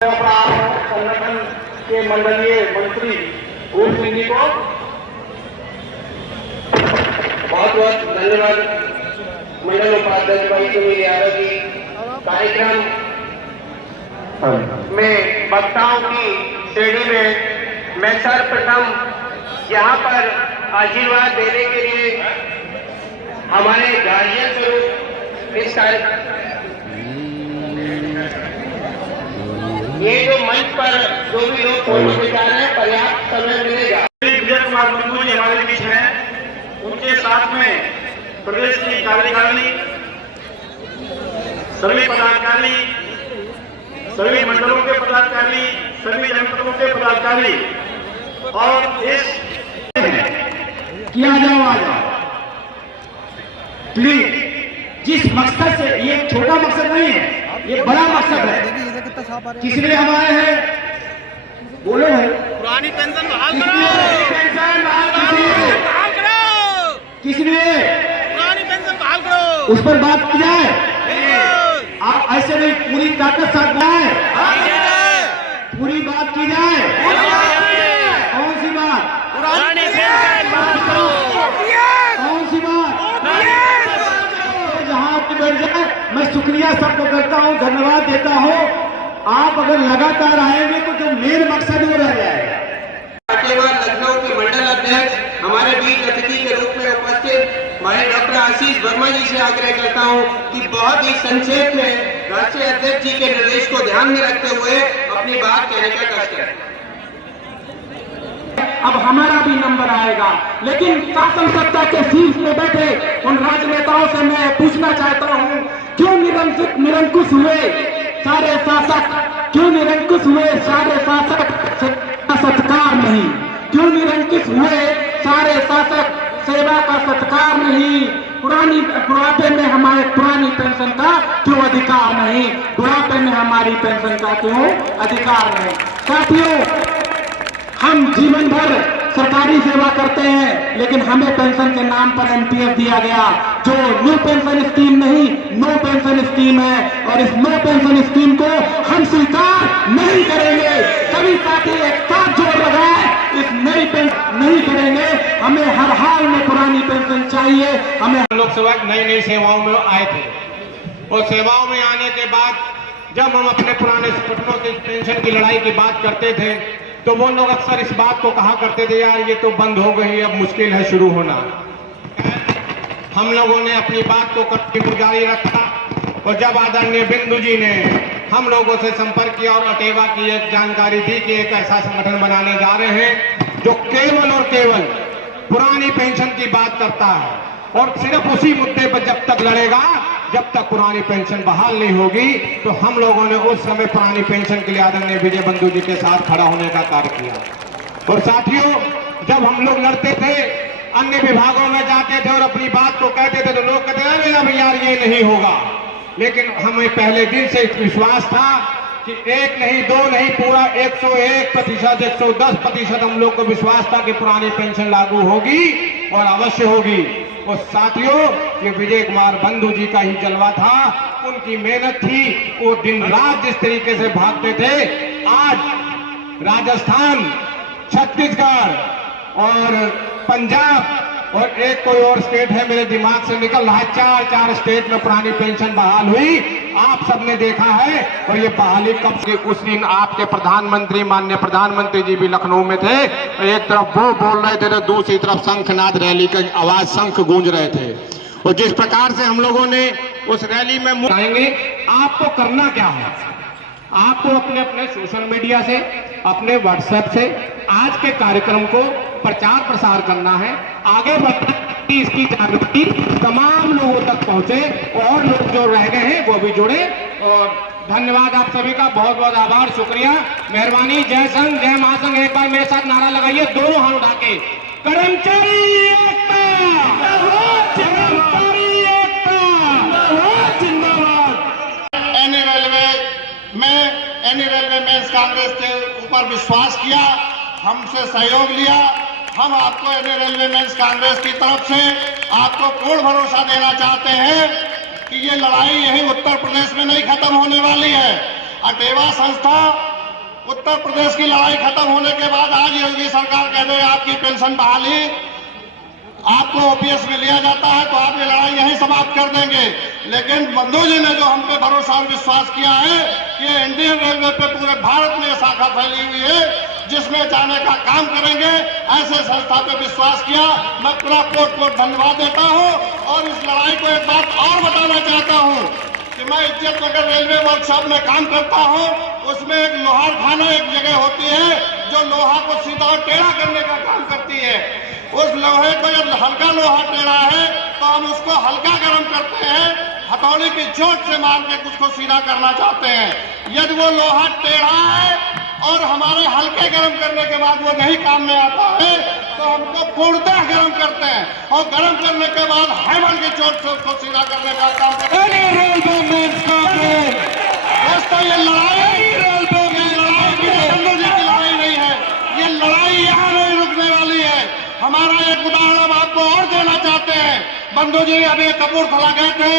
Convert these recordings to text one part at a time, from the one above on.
संगठन के मंडलीय मंत्री भूप सिंह जी को बहुत बहुत धन्यवाद। मंडल उपाध्यक्ष भाई सुनील यादव जी कार्यक्रम में वक्ताओं की श्रेणी में मैं सर्वप्रथम यहाँ पर आशीर्वाद देने के लिए हमारे गार्जियन स्वरूप इस कार्यक्रम ये जो मंच पर जो भी लोग फोटो खिंचा रहे हैं पर्याप्त समय मिलेगा। विजय कुमार बंधु जी हमारे बीच हैं, उनके साथ में प्रदेश की कार्यकारिणी, सभी पदाधिकारी, सभी मंडलों के पदाधिकारी, सभी जनपदों के पदाधिकारी और इस किया जाओ आ जाओ प्लीज। जिस मकसद से, ये छोटा मकसद नहीं है, ये बड़ा मकसद है। किस लिए हम आए हैं? बोलो भाई। पुरानी पेंशन बहाल करो, पेंशन बहाल करो। किस लिए? पुरानी पेंशन बहाल करो, उस पर बात की जाए। आप ऐसे नहीं, पूरी ताकत साथ बनाए, पूरी बात की जाए। कौन सी बात? पुरानी पेंशन बहाल करो। कौन सी बात? जहां आपकी बैठ जाए, मैं शुक्रिया सबको करता हूं, धन्यवाद देता हूं। आप अगर लगातार आएंगे तो जो मेन मकसद वो रह जाएगा। लखनऊ के मंडल अध्यक्ष हमारे बीच अतिथि के रूप में उपस्थित मैं डॉक्टर आशीष वर्मा जी से आग्रह करता हूं कि बहुत ही संक्षेप में राष्ट्रीय अध्यक्ष जी के निर्देश को ध्यान में रखते हुए अपनी बात कहने का कष्ट करें। अब हमारा भी नंबर आएगा, लेकिन शासन सत्ता के शीर्ष में बैठे उन राजनेताओं से मैं पूछना चाहता हूं, क्यों निरंकुश हुए सारे शासक? क्यों निरंकुश हुए सारे शासक? सत्कार नहीं। क्यों निरंकुश हुए सारे शासक? सेवा का सत्कार नहीं। बुढ़ापे में हमारे पुरानी पेंशन का क्यों अधिकार नहीं? बुढ़ापे में हमारी पेंशन का क्यों अधिकार नहीं? साथियों, हम जीवन भर सरकारी सेवा करते हैं, लेकिन हमें पेंशन के नाम पर एमपीएफ दिया गया, जो न्यू पेंशन स्कीम नहीं, नो पेंशन स्कीम है। और इस नो पेंशन स्कीम को हम स्वीकार नहीं करेंगे। सभी साथी एक साथ जोड़ लगाए, इस नई पेंशन नहीं करेंगे। हमें हर हाल में पुरानी पेंशन चाहिए। हमें लोक सेवा नई नई सेवाओं में आए थे, और सेवाओं में आने के बाद जब हम अपने पुराने संगठनों की पेंशन की लड़ाई की बात करते थे, तो वो लोग अक्सर इस बात को कहा करते थे, यार ये तो बंद हो गई, अब मुश्किल है शुरू होना। हम लोगों ने अपनी बात को कंटिन्यू जारी रखा, और जब आदरणीय बिंदु जी ने हम लोगों से संपर्क किया और अटेवा की एक जानकारी दी कि एक ऐसा संगठन बनाने जा रहे हैं जो केवल और केवल पुरानी पेंशन की बात करता है, और सिर्फ उसी मुद्दे पर जब तक लड़ेगा जब तक पुरानी पेंशन बहाल नहीं होगी, तो हम लोगों ने उस समय पुरानी पेंशन के लिए आदरणीय विजय बंधु जी के साथ खड़ा होने का कार्य किया। और साथियों, जब हम लोग लड़ते थे, अन्य विभागों में जाते थे और अपनी बात को कहते थे, तो लोग कहते थे अब यार ये नहीं होगा। लेकिन हमें पहले दिन से विश्वास था कि एक नहीं, दो नहीं, पूरा 101%, 110% हम लोग को विश्वास था कि पुरानी पेंशन लागू होगी और अवश्य होगी। और साथियों, ये विजय कुमार बंधु जी का ही जलवा था, उनकी मेहनत थी। वो दिन रात जिस तरीके से भागते थे, आज राजस्थान, छत्तीसगढ़ और पंजाब और एक कोई और स्टेट है मेरे दिमाग से निकल रहा है, चार स्टेट में पुरानी पेंशन बहाल हुई। आप सबने देखा है। और ये बहाली कब से? उस दिन आपके प्रधानमंत्री, माननीय प्रधानमंत्री जी भी लखनऊ में थे। एक तरफ वो बोल रहे थे तो दूसरी तरफ शंखनाद रैली का आवाज, शंख गूंज रहे थे। और जिस प्रकार से हम लोगों ने उस रैली में आएंगे, आपको करना क्या है? आपको अपने अपने सोशल मीडिया से, अपने व्हाट्सएप से आज के कार्यक्रम को प्रचार प्रसार करना है, आगे बढ़ना, इसकी जागृति तमाम लोगों तक पहुंचे, और लोग जो रह गए हैं वो भी जुड़े। और धन्यवाद आप सभी का, बहुत बहुत आभार, शुक्रिया, मेहरबानी। जय संघ, जय महासंघ। एक बार मेरे साथ नारा लगाइए, दोनों हाथ उठा के, कर्मचारी एकता, कर्मचारी एकता, जिंदाबाद। एनी रेलवे मेंस कांग्रेस के ऊपर विश्वास किया, हमसे सहयोग लिया। हम आपको एनी रेलवे मेंस कांग्रेस की तरफ से आपको पूर्ण भरोसा देना चाहते हैं कि ये लड़ाई यही उत्तर प्रदेश में नहीं खत्म होने वाली है। अटेवा संस्था उत्तर प्रदेश की लड़ाई खत्म होने के बाद आज योगी सरकार कह रही है आपकी पेंशन बहाली, आपको ओपीएस में लिया जाता है तो आप ये लड़ाई यहीं समाप्त कर देंगे। लेकिन बंधु जी ने जो हम पे भरोसा और विश्वास किया है कि इंडियन रेलवे पे पूरे भारत में शाखा फैली हुई है जिसमें जाने का काम करेंगे, ऐसे संस्था पे विश्वास किया। मैं पूरा कोट धन्यवाद देता हूं और इस लड़ाई को एक बात और बताना चाहता हूं कि मैं इज्जत नगर रेलवे वर्कशॉप में काम करता हूं। उसमें एक लोहार खाना एक जगह होती है जो लोहा को सीधा और टेढ़ा करने का काम करती है। उस लोहे को जब हल्का लोहा टेढ़ा है तो हम उसको हल्का गर्म करते हैं, हथौड़ी की चोट से मार के उसको सीधा करना चाहते हैं। यदि वो लोहा टेढ़ा है और हमारे हल्के गर्म करने के बाद वो नहीं काम में आता है तो हमको पूर्णतः गर्म करते हैं और गर्म करने के बाद हैमर की चोट से उसको सीधा करने का काम करते हैं। दोस्तों ये लड़ाई नहीं है, ये लड़ाई यहाँ नहीं रुकने वाली है। हमारा एक उदाहरण हम आपको और देना चाहते हैं। बंधु जी अभी कपूरथला गए थे,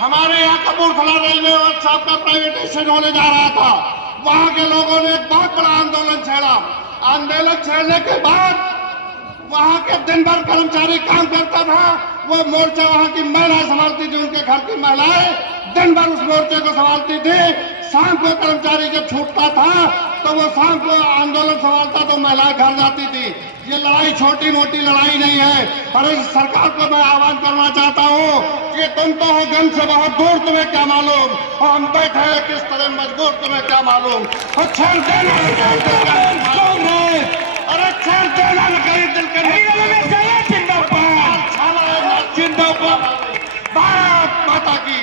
हमारे यहाँ कपूरथला रेलवे वर्कशॉप का प्राइवेटाइजेशन होने जा रहा था। वहां के लोगों ने एक बहुत बड़ा आंदोलन छेड़ा। आंदोलन छेड़ने के बाद वहां के दिन भर कर्मचारी काम करता था, वो मोर्चा वहां की महिलाएं संभालती थी, उनके घर की महिलाएं दिन भर उस मोर्चे को संभालती थी। शाम को कर्मचारी जब छूटता था तो वो शाम को आंदोलन संभालता तो महिलाएं घर जाती थी। ये लड़ाई छोटी मोटी लड़ाई नहीं है। पर इस सरकार को मैं आह्वान करना चाहता हूँ कि तुम तो हो गन से बहुत दूर, तुम्हें क्या मालूम, और हम बैठे हैं किस तरह मजबूर, तुम्हें क्या मालूम। और छोड़ देना अरे छोड़ देना दिल के जिंदाबाद, भारत माता की।